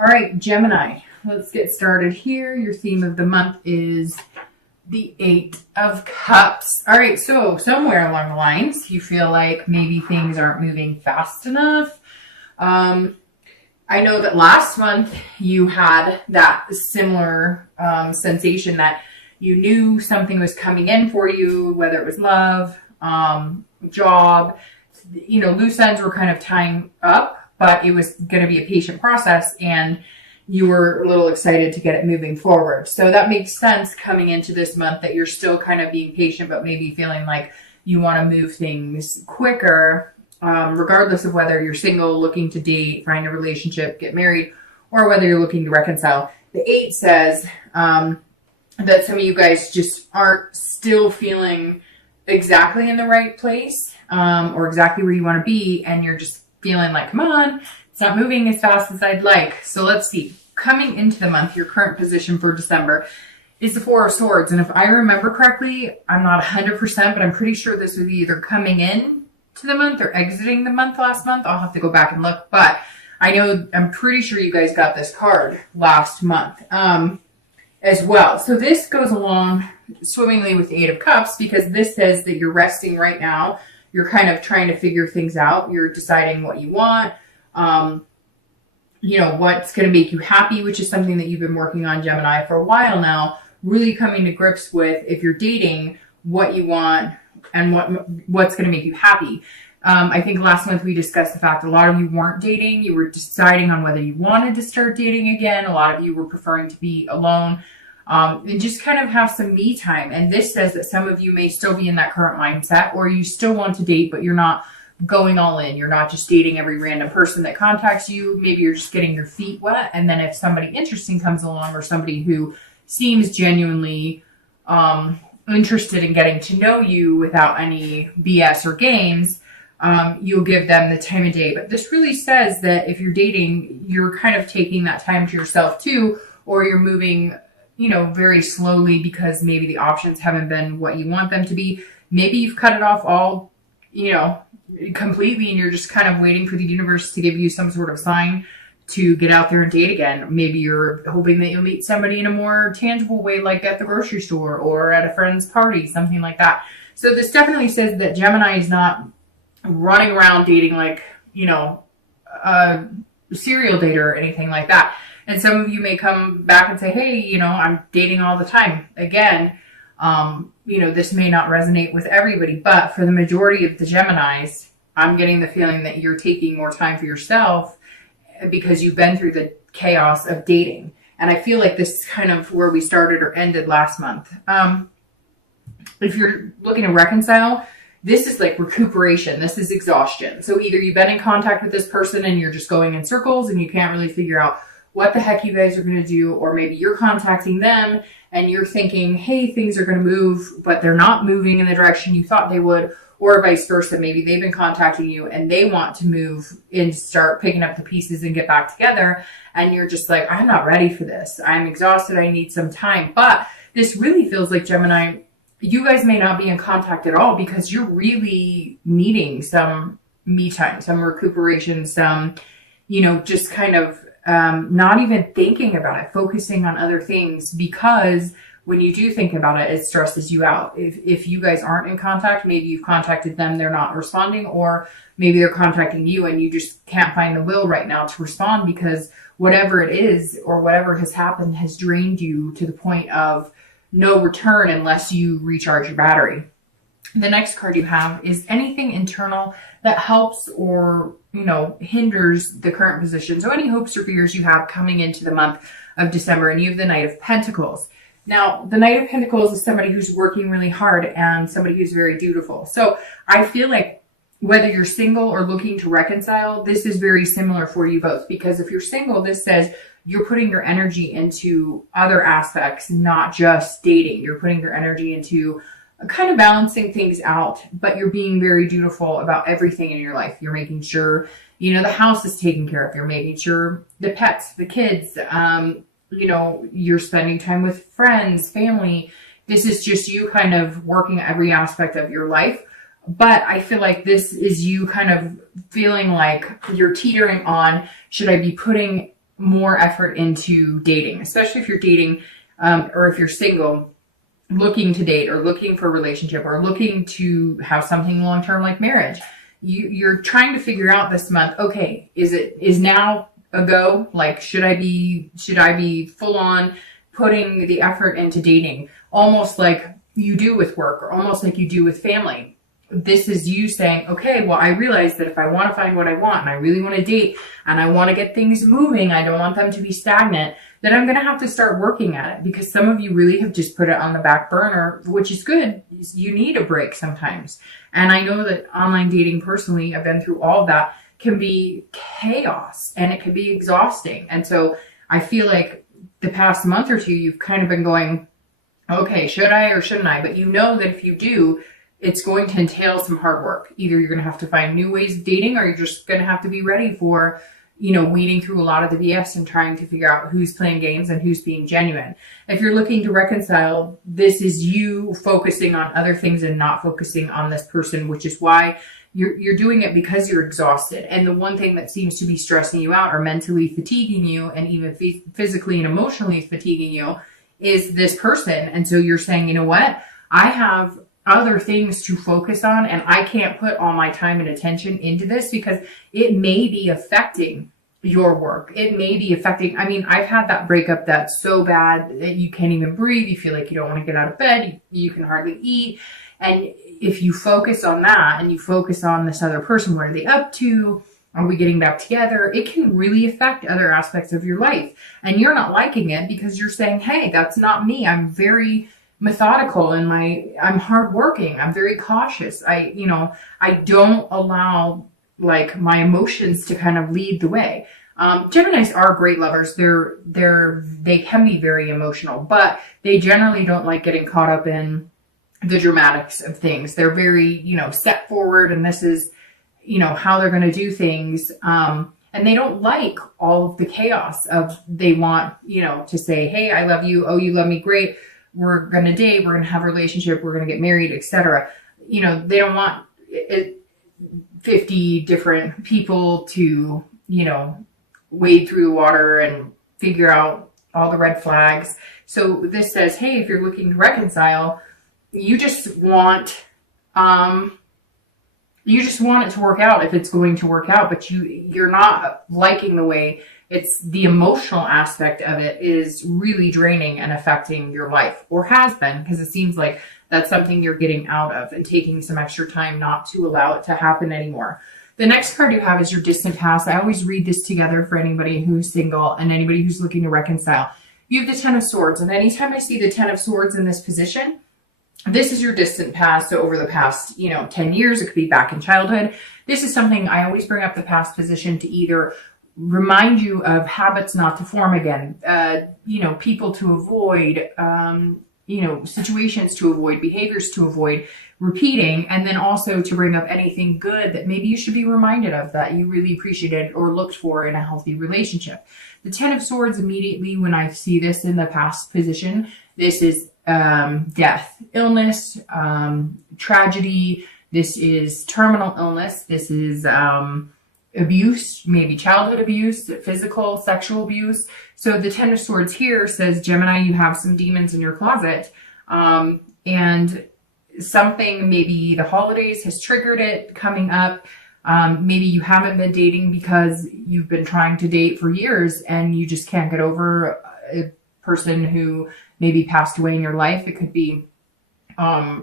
All right, Gemini, let's get started here. Your theme of the month is the Eight of Cups. All right, so somewhere along the lines, you feel like maybe things aren't moving fast enough. I know that last month you had that similar sensation that you knew something was coming in for you, whether it was love, job, loose ends were kind of tying up, but it was going to be a patient process and you were a little excited to get it moving forward. So that makes sense coming into this month that you're still kind of being patient, but maybe feeling like you want to move things quicker, regardless of whether you're single, looking to date, find a relationship, get married, or whether you're looking to reconcile. The 8 says that some of you guys just aren't still feeling exactly in the right place or exactly where you want to be, and you're just feeling like, come on, it's not moving as fast as I'd like. So let's see. Coming into the month, your current position for December is the 4 of Swords. And if I remember correctly, I'm not 100%, but I'm pretty sure this was either coming in to the month or exiting the month last month. I'll have to go back and look. But I'm pretty sure you guys got this card last month as well. So this goes along swimmingly with the 8 of Cups because this says that you're resting right now. You're kind of trying to figure things out. You're deciding what you want. What's going to make you happy, which is something that you've been working on, Gemini, for a while now, really coming to grips with, if you're dating, what you want and what's going to make you happy. I think last month we discussed the fact a lot of you weren't dating. You were deciding on whether you wanted to start dating again. A lot of you were preferring to be alone and just kind of have some me time. And this says that some of you may still be in that current mindset, or you still want to date, but you're not going all in. You're not just dating every random person that contacts you. Maybe you're just getting your feet wet. And then if somebody interesting comes along, or somebody who seems genuinely interested in getting to know you without any BS or games, you'll give them the time of day. But this really says that if you're dating, you're kind of taking that time to yourself too, or you're moving, very slowly because maybe the options haven't been what you want them to be. Maybe you've cut it off all, completely, and you're just kind of waiting for the universe to give you some sort of sign to get out there and date again. Maybe you're hoping that you'll meet somebody in a more tangible way, like at the grocery store or at a friend's party, something like that. So this definitely says that Gemini is not running around dating like, a serial dater or anything like that. And some of you may come back and say, hey, I'm dating all the time. Again, this may not resonate with everybody, but for the majority of the Geminis, I'm getting the feeling that you're taking more time for yourself because you've been through the chaos of dating. And I feel like this is kind of where we started or ended last month. If you're looking to reconcile, this is like recuperation. This is exhaustion. So either you've been in contact with this person and you're just going in circles and you can't really figure out what the heck you guys are going to do, or maybe you're contacting them and you're thinking, hey, things are going to move, but they're not moving in the direction you thought they would, or vice versa. Maybe they've been contacting you and they want to move and start picking up the pieces and get back together. And you're just like, I'm not ready for this. I'm exhausted. I need some time. But this really feels like, Gemini, you guys may not be in contact at all because you're really needing some me time, some recuperation, some, just kind of not even thinking about it, focusing on other things, because when you do think about it, it stresses you out. If you guys aren't in contact, maybe you've contacted them, they're not responding, or maybe they're contacting you and you just can't find the will right now to respond because whatever it is or whatever has happened has drained you to the point of no return unless you recharge your battery. The next card you have is anything internal that helps or, hinders the current position. So any hopes or fears you have coming into the month of December, and you have the Knight of Pentacles. Now, the Knight of Pentacles is somebody who's working really hard and somebody who's very dutiful. So I feel like whether you're single or looking to reconcile, this is very similar for you both, because if you're single, this says you're putting your energy into other aspects, not just dating. You're putting your energy into kind of balancing things out, but you're being very dutiful about everything in your life. You're making sure, the house is taken care of. You're making sure the pets, the kids, you're spending time with friends, family. This is just you kind of working every aspect of your life. But I feel like this is you kind of feeling like you're teetering on, should I be putting more effort into dating, especially if you're dating or if you're single, looking to date or looking for a relationship or looking to have something long-term like marriage. You're trying to figure out this month, okay, is now a go? Like, should I be full on putting the effort into dating, almost like you do with work or almost like you do with family? This is you saying, okay, well, I realize that if I want to find what I want and I really want to date and I want to get things moving, I don't want them to be stagnant, then I'm going to have to start working at it, because some of you really have just put it on the back burner, which is good. You need a break sometimes. And I know that online dating, personally, I've been through all of that, can be chaos and it can be exhausting. And so I feel like the past month or two, you've kind of been going, okay, should I or shouldn't I? But you know that if you do, it's going to entail some hard work. Either you're going to have to find new ways of dating, or you're just going to have to be ready for, weeding through a lot of the BS and trying to figure out who's playing games and who's being genuine. If you're looking to reconcile, this is you focusing on other things and not focusing on this person, which is why you're doing it, because you're exhausted. And the one thing that seems to be stressing you out or mentally fatiguing you and even physically and emotionally fatiguing you is this person. And so you're saying, you know what? I have other things to focus on, and I can't put all my time and attention into this because it may be affecting your work. It may be affecting, I've had that breakup that's so bad that you can't even breathe. You feel like you don't want to get out of bed. You can hardly eat. And if you focus on that and you focus on this other person, what are they up to? Are we getting back together? It can really affect other aspects of your life. And you're not liking it because you're saying, hey, that's not me. I'm very methodical and I'm hardworking. I'm very cautious. I don't allow my emotions to kind of lead the way. Geminis are great lovers. They can be very emotional, but they generally don't like getting caught up in the dramatics of things. They're very, set forward, and this is, how they're going to do things. And they don't like all of the chaos of, they want, to say, hey, I love you. Oh, you love me. Great. We're going to date. We're going to have a relationship. We're going to get married, etc. They don't want 50 different people to, wade through the water and figure out all the red flags. So this says, hey, if you're looking to reconcile, you just want it to work out if it's going to work out, but you're not liking the way it's the emotional aspect of it is really draining and affecting your life, or has been, because it seems like that's something you're getting out of and taking some extra time not to allow it to happen anymore. The next card you have is your distant past. I always read this together for anybody who's single and anybody who's looking to reconcile. You have the Ten of Swords, and anytime I see the Ten of Swords in this position, this is your distant past. So over the past, 10 years, it could be back in childhood. This is something I always bring up, the past position, to either remind you of habits not to form again, people to avoid, situations to avoid, behaviors to avoid repeating, and then also to bring up anything good that maybe you should be reminded of that you really appreciated or looked for in a healthy relationship. The Ten of Swords, immediately when I see this in the past position, this is death, illness, tragedy. This is terminal illness. This is abuse, maybe childhood abuse, physical, sexual abuse. So the Ten of Swords here says, Gemini, you have some demons in your closet, and something, maybe the holidays has triggered it coming up. Maybe you haven't been dating because you've been trying to date for years and you just can't get over a person who maybe passed away in your life. It could be, a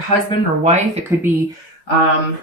husband or wife. It could be, somebody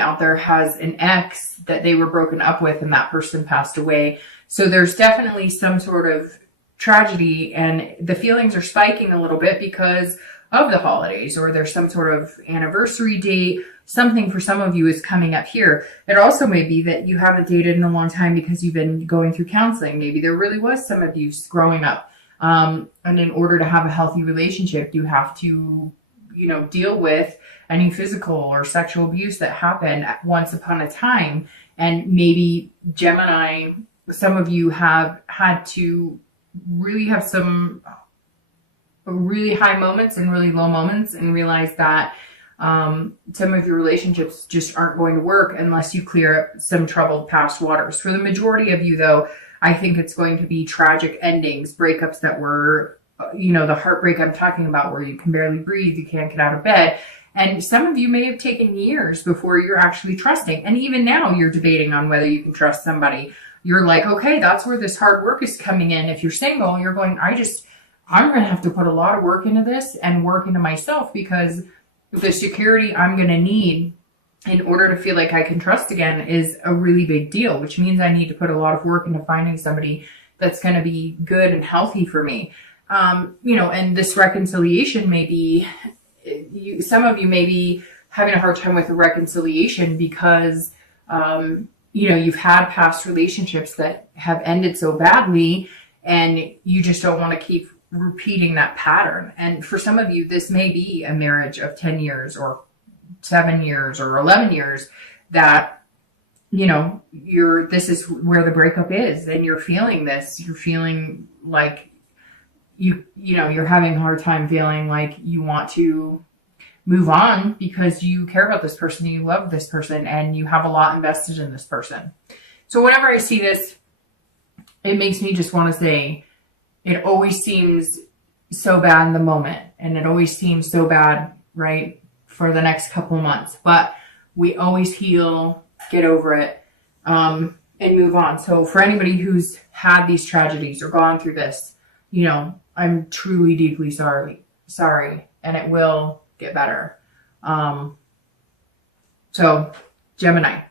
out there has an ex that they were broken up with and that person passed away. So there's definitely some sort of tragedy, and the feelings are spiking a little bit because of the holidays, or there's some sort of anniversary date. Something for some of you is coming up here. It also may be that you haven't dated in a long time because you've been going through counseling. Maybe there really was some abuse growing up. And in order to have a healthy relationship, you have to, deal with any physical or sexual abuse that happened once upon a time. And maybe Gemini, some of you have had to really have some really high moments and really low moments and realize that Some of your relationships just aren't going to work unless you clear up some troubled past waters. For the majority of you, though, I think it's going to be tragic endings, breakups that were, the heartbreak I'm talking about, where you can barely breathe, you can't get out of bed. And some of you may have taken years before you're actually trusting. And even now you're debating on whether you can trust somebody. You're like, okay, that's where this hard work is coming in. If you're single, you're going, I'm going to have to put a lot of work into this and work into myself, because the security I'm going to need in order to feel like I can trust again is a really big deal, which means I need to put a lot of work into finding somebody that's going to be good and healthy for me. And this reconciliation may be, some of you may be having a hard time with the reconciliation because, you've had past relationships that have ended so badly, and you just don't want to keep repeating that pattern. And for some of you, this may be a marriage of 10 years or 7 years or 11 years that, this is where the breakup is, and you're feeling this. You're feeling like you're having a hard time feeling like you want to move on because you care about this person, you love this person, and you have a lot invested in this person. So whenever I see this, it makes me just want to say, it always seems so bad in the moment, and it always seems so bad, right, for the next couple of months. But we always heal, get over it, and move on. So for anybody who's had these tragedies or gone through this, I'm truly deeply sorry, and it will get better. So Gemini,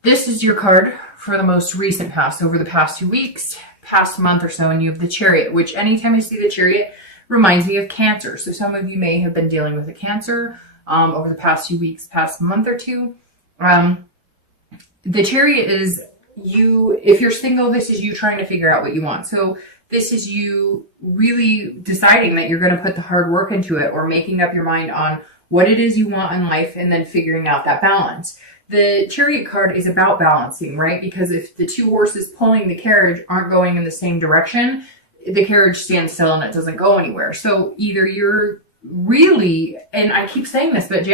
this is your card for the most recent past, over the past 2 weeks, past month or so, and you have the Chariot, which anytime I see the Chariot reminds me of Cancer. So some of you may have been dealing with a Cancer over the past few weeks, past month or two. The Chariot is you, if you're single, this is you trying to figure out what you want. So this is you really deciding that you're going to put the hard work into it, or making up your mind on what it is you want in life, and then figuring out that balance. The Chariot card is about balancing, right? Because if the two horses pulling the carriage aren't going in the same direction, the carriage stands still and it doesn't go anywhere. So either you're really, and I keep saying this, but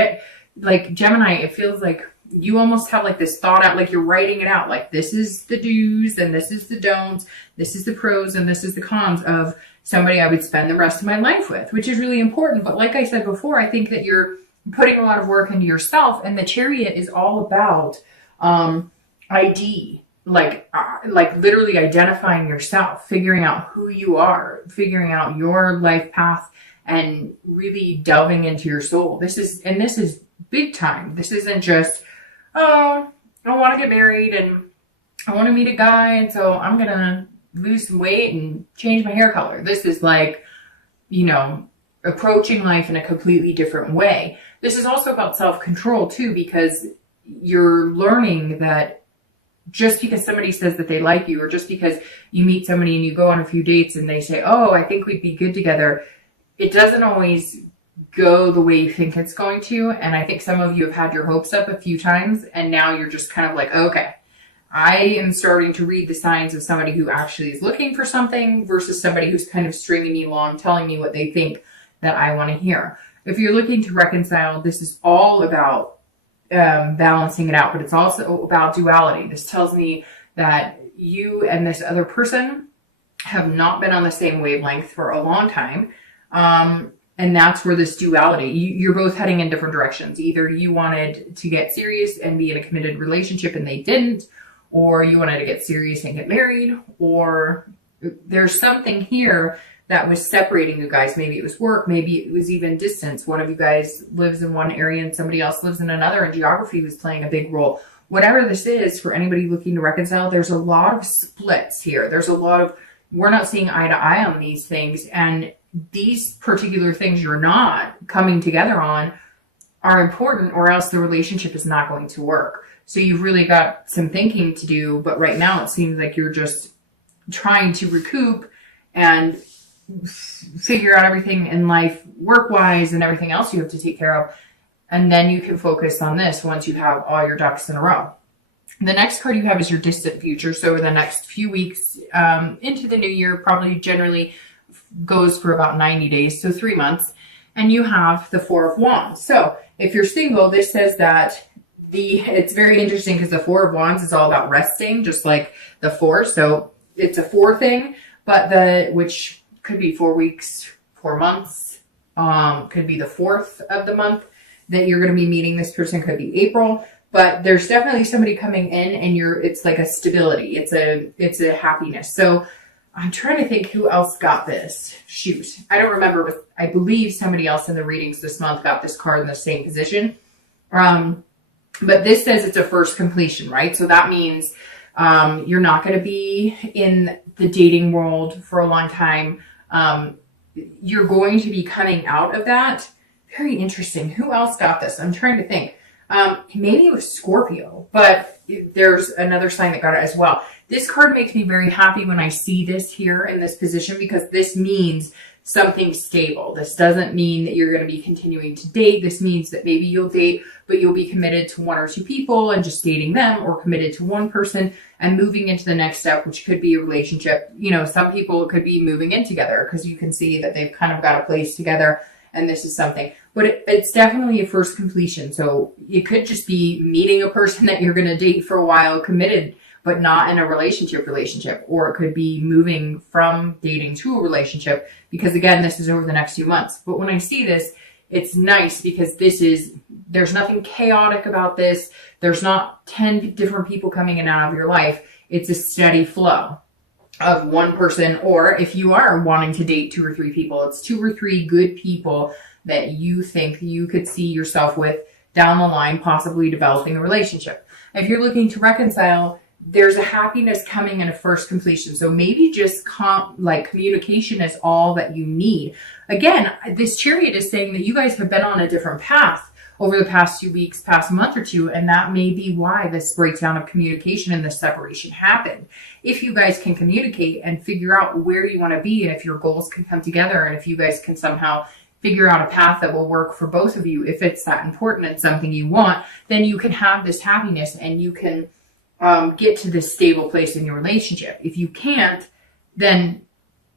like Gemini, it feels like you almost have like this thought out, like you're writing it out, like this is the do's and this is the don'ts, this is the pros and this is the cons of somebody I would spend the rest of my life with, which is really important. But like I said before, I think that you're putting a lot of work into yourself, and the Chariot is all about ID, like literally identifying yourself, figuring out who you are, figuring out your life path, and really delving into your soul. This is big time. This isn't just, oh, I want to get married and I want to meet a guy, and so I'm going to lose some weight and change my hair color. This is like, approaching life in a completely different way. This is also about self-control too, because you're learning that just because somebody says that they like you, or just because you meet somebody and you go on a few dates and they say, oh, I think we'd be good together, it doesn't always go the way you think it's going to. And I think some of you have had your hopes up a few times, and now you're just kind of like, okay, I am starting to read the signs of somebody who actually is looking for something versus somebody who's kind of stringing me along, telling me what they think that I want to hear. If you're looking to reconcile, this is all about balancing it out, but it's also about duality. This tells me that you and this other person have not been on the same wavelength for a long time. And that's where this duality, you're both heading in different directions. Either you wanted to get serious and be in a committed relationship and they didn't, or you wanted to get serious and get married, or there's something here that was separating you guys. Maybe it was work, maybe it was even distance. One of you guys lives in one area and somebody else lives in another, and geography was playing a big role. Whatever this is, for anybody looking to reconcile, there's a lot of splits here. There's a lot of, we're not seeing eye to eye on these things, and these particular things you're not coming together on are important, or else the relationship is not going to work. So you've really got some thinking to do, but right now it seems like you're just trying to recoup and figure out everything in life work-wise and everything else you have to take care of. And then you can focus on this once you have all your ducks in a row. The next card you have is your distant future. So the next few weeks into the new year, probably generally goes for about 90 days, so 3 months. and you have the Four of Wands. So if you're single, this says that it's very interesting because the Four of Wands is all about resting, just like the Four. So it's a 4 thing, but which could be 4 weeks, 4 months, could be the 4th of the month that you're going to be meeting this person, could be April, but there's definitely somebody coming in and it's like a stability. It's a happiness. So I'm trying to think who else got this. Shoot. I don't remember, but I believe somebody else in the readings this month got this card in the same position. But this says it's a first completion, right? So that means you're not going to be in the dating world for a long time. You're going to be coming out of that. Very interesting. Who else got this? I'm trying to think. Maybe it was Scorpio, but there's another sign that got it as well. This card makes me very happy when I see this here in this position, because this means something stable. This doesn't mean that you're going to be continuing to date. This means that maybe you'll date, but you'll be committed to 1 or 2 people and just dating them, or committed to one person and moving into the next step, which could be a relationship. You know, some people could be moving in together because you can see that they've kind of got a place together, and this is something. But it's definitely a first completion. So it could just be meeting a person that you're going to date for a while, committed, but not in a relationship, or it could be moving from dating to a relationship, because again, this is over the next few months. But when I see this, it's nice because there's nothing chaotic about this. There's not 10 different people coming in and out of your life. It's a steady flow of one person, or if you are wanting to date 2 or 3 people, it's 2 or 3 good people that you think you could see yourself with down the line, possibly developing a relationship. If you're looking to reconcile, there's a happiness coming in a first completion. So maybe just communication is all that you need. Again, this Chariot is saying that you guys have been on a different path over the past few weeks, past month or two, and that may be why this breakdown of communication and this separation happened. If you guys can communicate and figure out where you want to be, and if your goals can come together, and if you guys can somehow figure out a path that will work for both of you, if it's that important and something you want, then you can have this happiness and you can get to this stable place in your relationship. If you can't, then,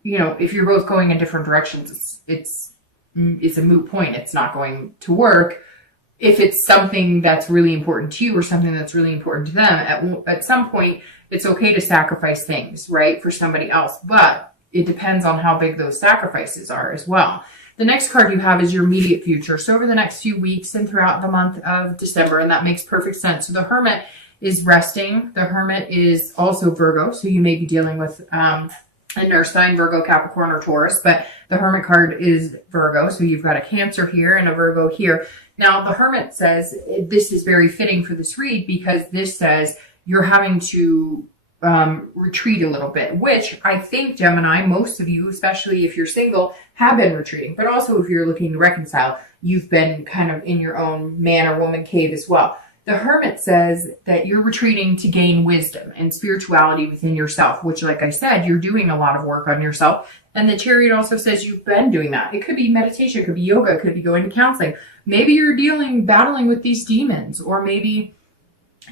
you know, if you're both going in different directions, it's a moot point. It's not going to work. If it's something that's really important to you or something that's really important to them, at some point, it's okay to sacrifice things, right, for somebody else. But it depends on how big those sacrifices are as well. The next card you have is your immediate future. So over the next few weeks and throughout the month of December, and that makes perfect sense. So the Hermit is resting. The Hermit is also Virgo. So you may be dealing with a nurse sign, Virgo, Capricorn, or Taurus, but the Hermit card is Virgo. So you've got a Cancer here and a Virgo here. Now the Hermit says this is very fitting for this read, because this says you're having to retreat a little bit, which I think, Gemini, most of you, especially if you're single, have been retreating. But also if you're looking to reconcile, you've been kind of in your own man or woman cave as well. The Hermit says that you're retreating to gain wisdom and spirituality within yourself, which, like I said, you're doing a lot of work on yourself. And the Chariot also says you've been doing that. It could be meditation, it could be yoga, it could be going to counseling. Maybe you're battling with these demons, or maybe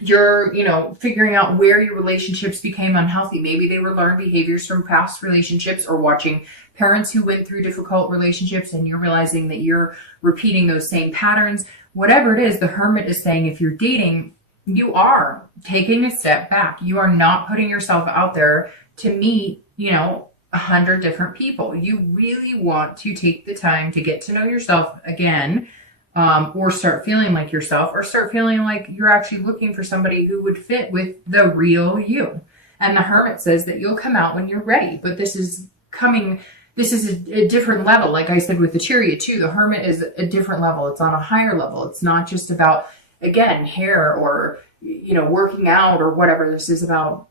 you're, figuring out where your relationships became unhealthy. Maybe they were learned behaviors from past relationships, or watching parents who went through difficult relationships, and you're realizing that you're repeating those same patterns. Whatever it is, the Hermit is saying if you're dating, you are taking a step back. You are not putting yourself out there to meet, 100 different people. You really want to take the time to get to know yourself again, or start feeling like yourself, or start feeling like you're actually looking for somebody who would fit with the real you. And the Hermit says that you'll come out when you're ready, but this is a different level. Like I said with the Chariot too, the Hermit is a different level. It's on a higher level. It's not just about, again, hair or, working out or whatever. This is about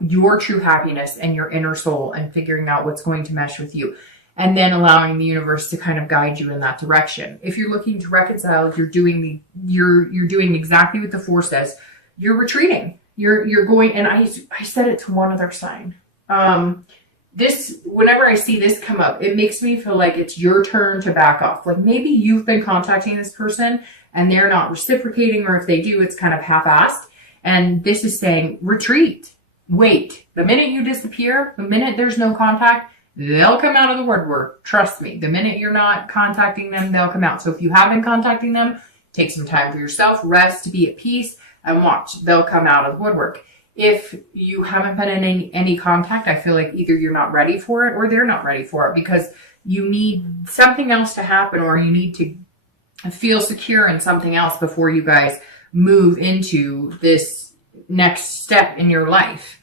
your true happiness and your inner soul, and figuring out what's going to mesh with you, and then allowing the universe to kind of guide you in that direction. If you're looking to reconcile, you're doing exactly what the 4 says. You're retreating. You're going, and I said it to one other sign. Whenever I see this come up, it makes me feel like it's your turn to back off. Like maybe you've been contacting this person and they're not reciprocating, or if they do, it's kind of half-assed. And this is saying, retreat, wait. The minute you disappear, the minute there's no contact, they'll come out of the woodwork. Trust me. The minute you're not contacting them, they'll come out. So if you have been contacting them, take some time for yourself, rest, be at peace, and watch. They'll come out of the woodwork. If you haven't been in any contact, I feel like either you're not ready for it or they're not ready for it, because you need something else to happen, or you need to feel secure in something else before you guys move into this next step in your life.